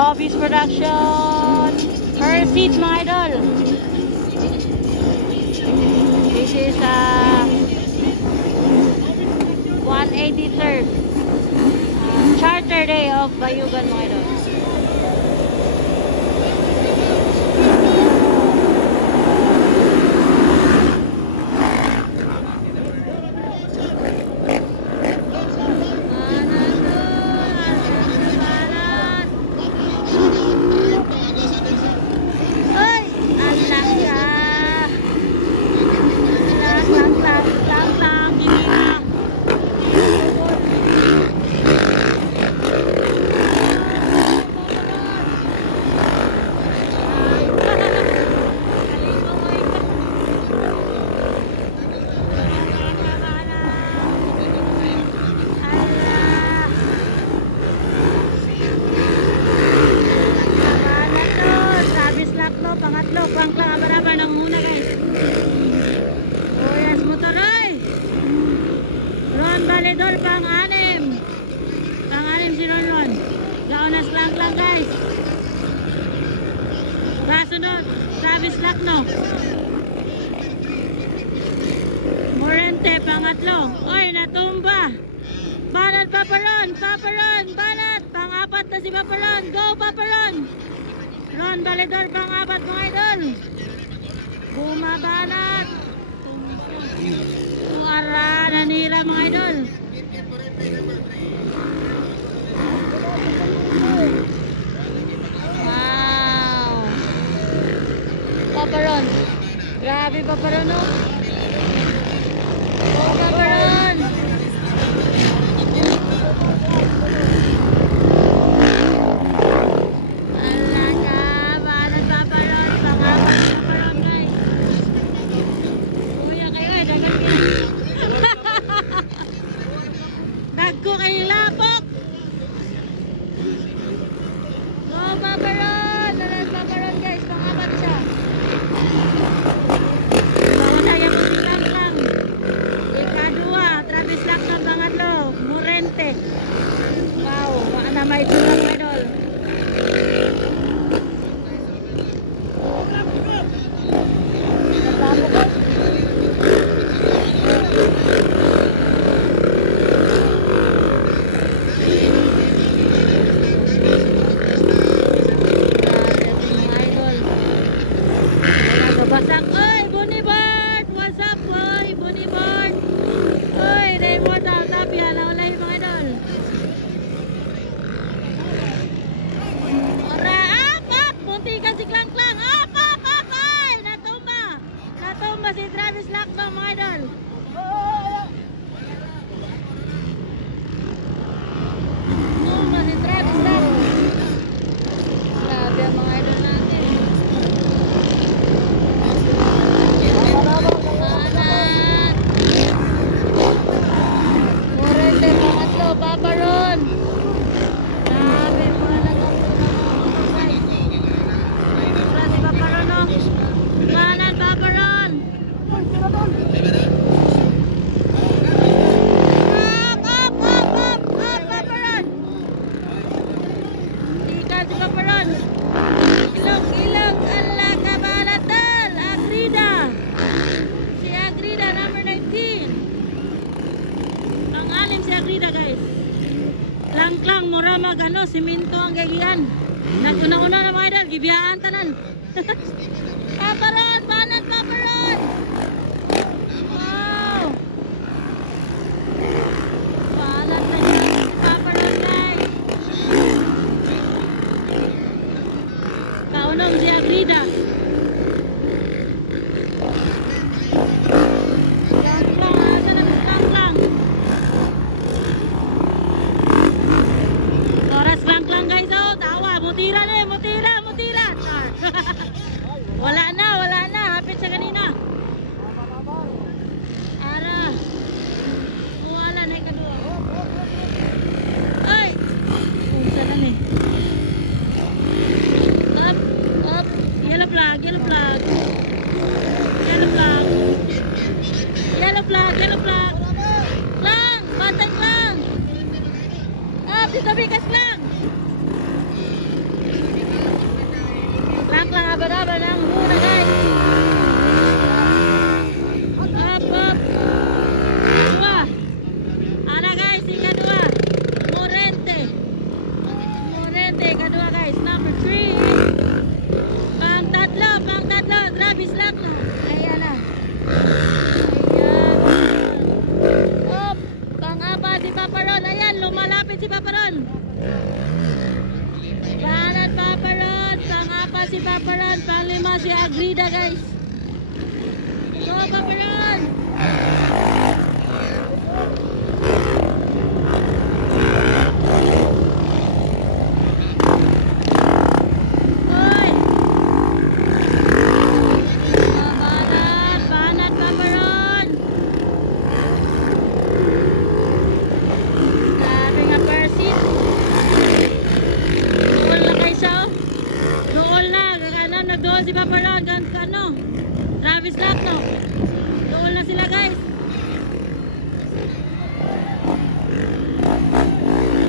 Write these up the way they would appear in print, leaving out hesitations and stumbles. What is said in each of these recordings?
Nobis Production. Per seat mga idol. This is 183rd charter day of Bayugan mga idol. Pangatlo, pangklang abaraban ng muna guys. Oh yes, motoray. Ron Valedor, pang-anim. Pang-anim si Ron. Gaunas lang guys. Kasunod, Travis Lacno. Morente, pangatlo. Oy, natumba. Banat, Paparon, banat. Pang-apat na si Paparon. Go, Paparon. Ron Valedor, pang-apat mga idol. Bumabanat. Ara, nanira mga idol. Wow. Paparon. Grabe Paparon no. Oh, Paparon. Nagko kay lapok. Go Paparon. Nalan Paparon guys, pangapat siya. Mauna yung lang. Ikadua, Travis Lacno, pangatlo, Morente. Wow, maana may tulang idol. Basak, oy, Bunny Bird! What's up, oy, Bunny Bird? Oy, Raymond daw, tapya, naulay mga idol. Ora, up! Muntikan si Klang, up! Oy, natumba! Natumba si Travis Lacno mga idol. Natumba si Travis Lacno. Grabe ang mga idol natin. Morente, pangatlo, Paparon. Grabe, mga nagkakita si Paparon, no? Kanan, Paparon. Up, Paparon. Ikan si Paparon. Ilog, ala kabalatal. Agrida. Si Agrida, number 19. Ang-alim si Agrida guys. Lang mura magano, siminto ang gagian. Naguna-una na mga idol, gibiyaan tanan. Paparon, banat Paparon. Wow. Banat na Paparon guys. Kaunong si Agrida. Wala na, hapit sa kanina. Ara. Wala na ikadua. Ay. Unsa na ni? Up. Yellow flag. Lang, bantay lang. Up, dito bigas lang. Lang aba-aba ng muna guys. Up. Dua. Ana guys, ikadua. Morente, kadua guys. Number 3. Pang tatlo. Travis Lacno. Ayan na. Up. Pang-apat si Paparon. Ayan, lumalapit si Paparon. Banat Paparon. Pang-apat si Paparon. Pang-lima si Agrida guys. Go Paparon. Oy. Banat Paparon. Sabi nga Persit. Dool na kayo siya oh. Dool na. Nagdool si Paparon. Ano? Travis Lacno. Dool na sila guys.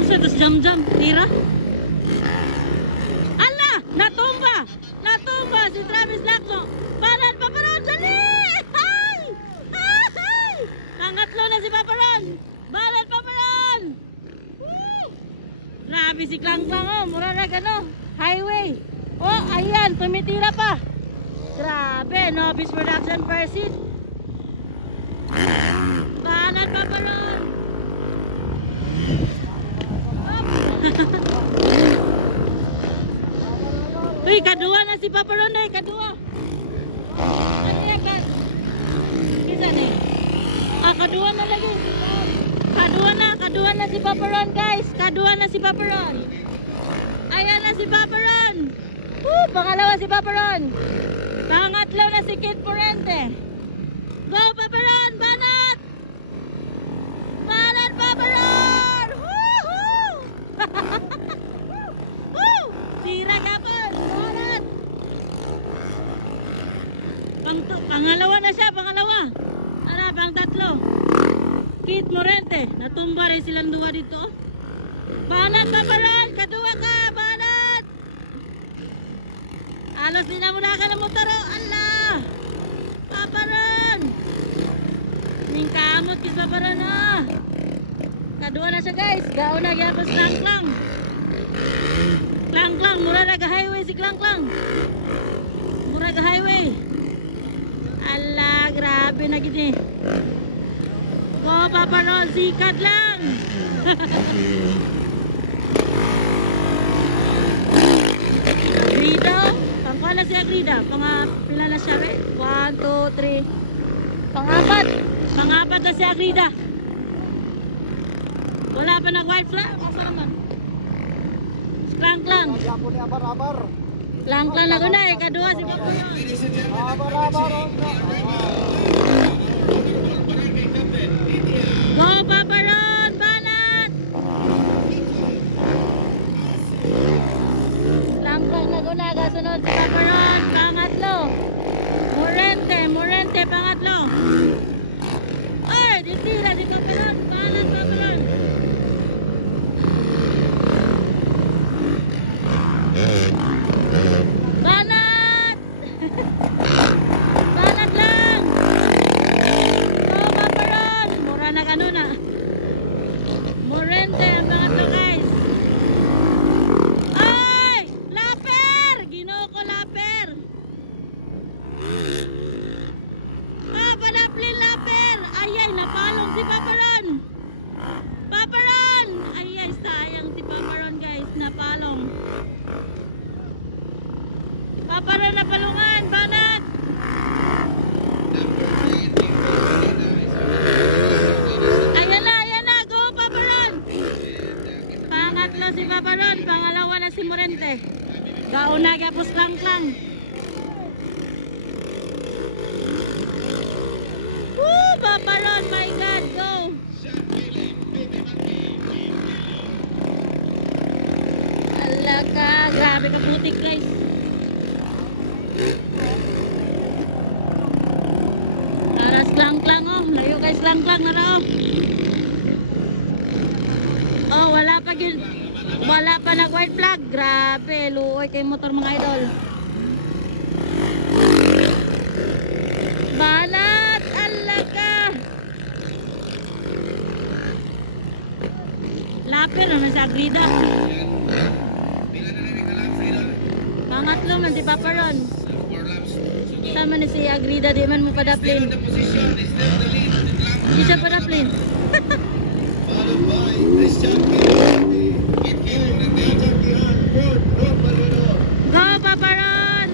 Tapos jam-jam. Tira. Ala! Natumba si Travis Lacno. Banat Paparon. Dali! Ay! Ay! Pangatlo na si Paparon. Banat Paparon. Grabe si Klang oh. Mura na gano. Highway. Oh, ayan. Tumitira pa. Grabe. Novice Production Persit. Banat Paparon. Uy, kadua na si Paparon eh. Kadua. Kisa ni. Kadua na lagi. Kadua na si Paparon guys. Kadua na si Paparon. Ayan na si Paparon. Pangalawa si Paparon. Pangatlo na si Kid Morente. Go Paparon, banat! Banat Paparon! Woohoo! Woo! Tira kapon, banat! Pangalawa na siya, pangalawa. Pang tatlo. Kid Morente. Natumba rin silang dua dito. Banat Paparon, kadua ka, banat! Alos din na muna ka ng motor. Allah! Paparon! Ning kamot kis Paparon ah. Kadua na siya guys. Gaon na gyapon Klang. Klang, mura na highway si Klang. Mura ga highway. Allah, grabe na gid ni. Go Paparon, sikat lang. Agrida, pangkala si Agrida, pila na siya eh. 1, 2, 3. Pangapat na si Agrida. Wala pa nag white flag. Asa naman? Klang. Klang na guna eh. Kadua si Paparon. Go Paparon, banat! Klang na guna. Kasunod si Paparon. Pangatlo. Morente, pangatlo. Ay, ditira si Paparon. Banat Paparon. Banat! Banat lang! Go Paparon! Mura na gano na. Morente ang pangatlo guys. Ay! Laper! Ginoo ko laper! Panaplin laper! Ayay, napalong si Paparon! Paparon! Ayay, sayang si Paparon guys. Napalong. Paparon na palungan, banat! Ayan na, go Paparon! Pangatlo si Paparon, pangalawa na si Morente. Gaon na gapos Klang. Woo! Paparon, my God, go! Alaka, grabe ka putik guys. Aras Klang oh, layo guys Klang na raw. Oh, wala pa nag white flag. Grabe, luoy kay motor mga idol. Banat! Alaga! Lapir naman sa Agrida. Pangatlo man si Papa Ron. Sama ni si Agrida, di man mo padaplin. Di siya padaplin. Go Papa Ron!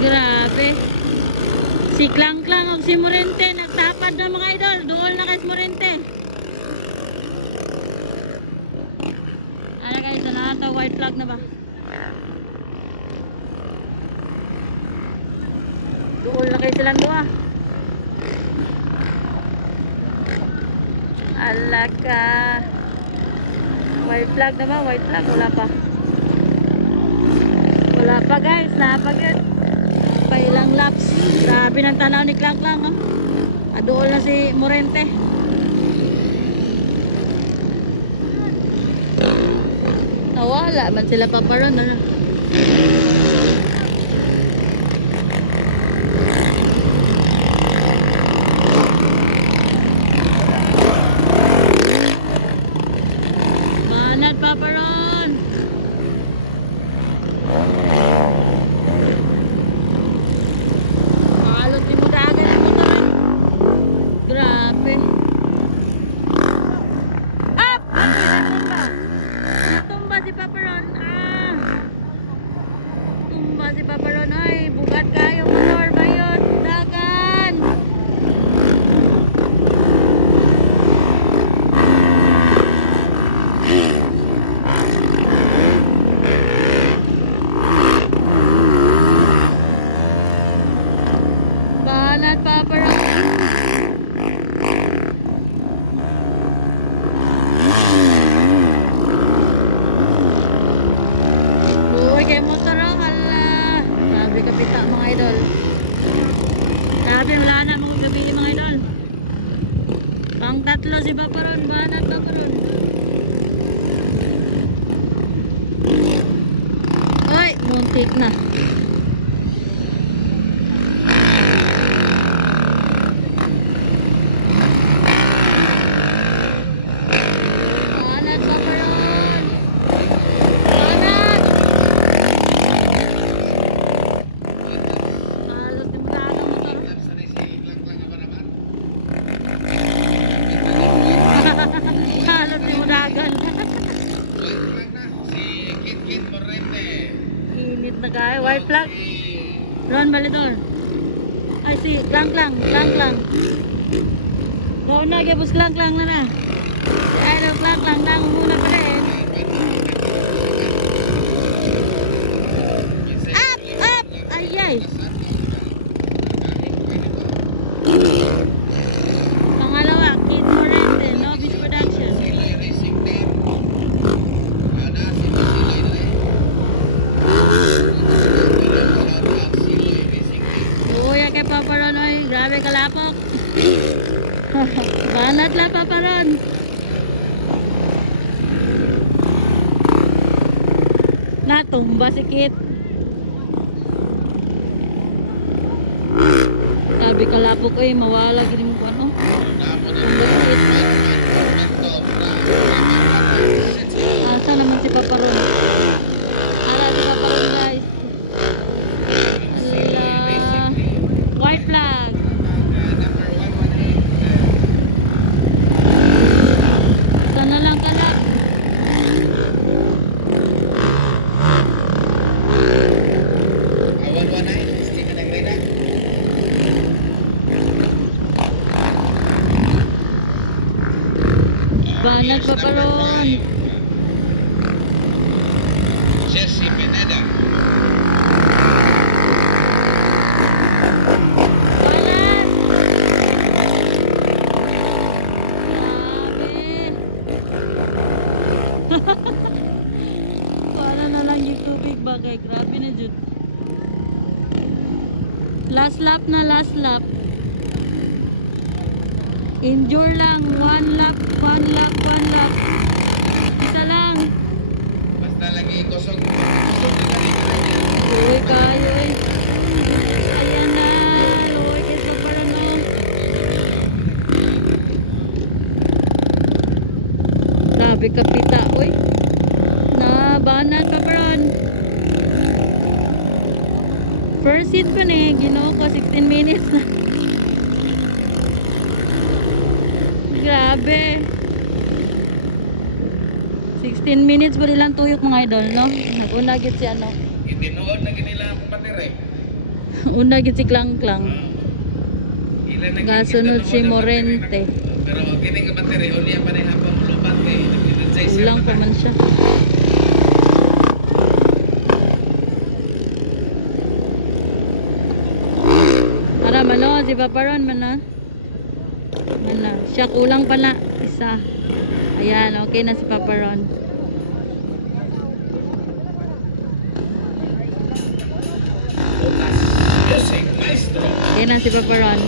Grabe. Si Klang Klang o si Morente nagtapad na mga idol. Duol na kay Morente. Ano guys, na ito? White flag na ba? Duol na kayo silang dua. Alaka. White flag na ba? White flag. Wala pa. Wala pa guys. Napagod. Pa ilang laps. Grabe ng tanaw ni Klang Klang. Oh. Adool na si Morente. Nawala man sila Papa Ron. Ano? Banat Papa Ron. Halos di mo dagan ang motoran. Grabe. Up! Tumba si Papa Ron. Tumba si Papa Ron. Ay, bugat kayo motor. Bayot. Dagan. Banat Papa Ron. Uy, kay motor oh, hala. Sabi kapita mga idol. Sabi wala na mga gabi mga idol. Pang tatlo si Papa Ron. Banat Papa Ron. Uy, muntik na. Banat Papa Ron. Banat. Halos di mo dagang motor. Halos di mo dagan. Init na kaya. White flag. Ron Balidor. Ay si Klang Klang. Klang Klang. Gawin na. Gabos Klang Klang na na. Ay no Klang Klang. Nang muna pa rin. Up! Up! Ayay! Pangalawa, Kid Morente, Novice Production. Uy, kay Papa Ron, oy. Grabe kalapok. Banat la Papa Ron. Natumba si Kit. Sabi kalapok, oy. Mawala gini mo ko ano. Asa naman si Papa Ron? Ara si Papa Ron guys. Ala. White flag. Sana lang ka lang. Banat Paparon. Jesse Pineda. Banat. Grabe. Para na lang yung tubig bagay. Grabe na jud. Last lap na last lap. Endure lang. One lap. Isa lang. Basta lagi kusog na kalimutan niya. Uy, kayo eh. Ayan na. Uy, kay Paparon no. Grabe kapita. Uy. Nabanan Paparon. First hit ko na ginoo ko 16 minutes na. Grabe. 16 minutes ba nilang tuyok mga idol, no? Nag-una git si ano. Itinuod na nila ang patire. Una git si Klang Klang. Ilan na Gasunod si Morente. Pero kini ka patire uli pa rin habang lupat kay nag-energize. Ulang pa man siya. Para mano, si Paparon mana. Mana, siya kulang pala isa. Ayan, okay na si Paparon. Music Maestro. Okay na si Paparon.